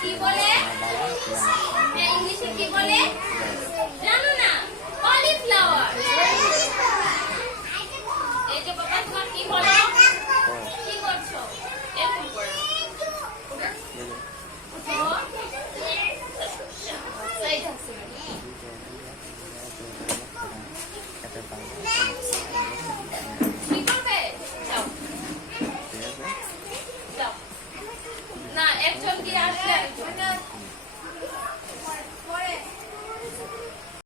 কি বলে? ইংলিশে কি বলে জানো না? কলিফ্লাওয়ার। এই যে বাবা তোমার কি হলো? কি করছো? এরকম করো। উঠো। সেই থাকছে। কি করবে? যাও। যাও। না একজন কি আসলে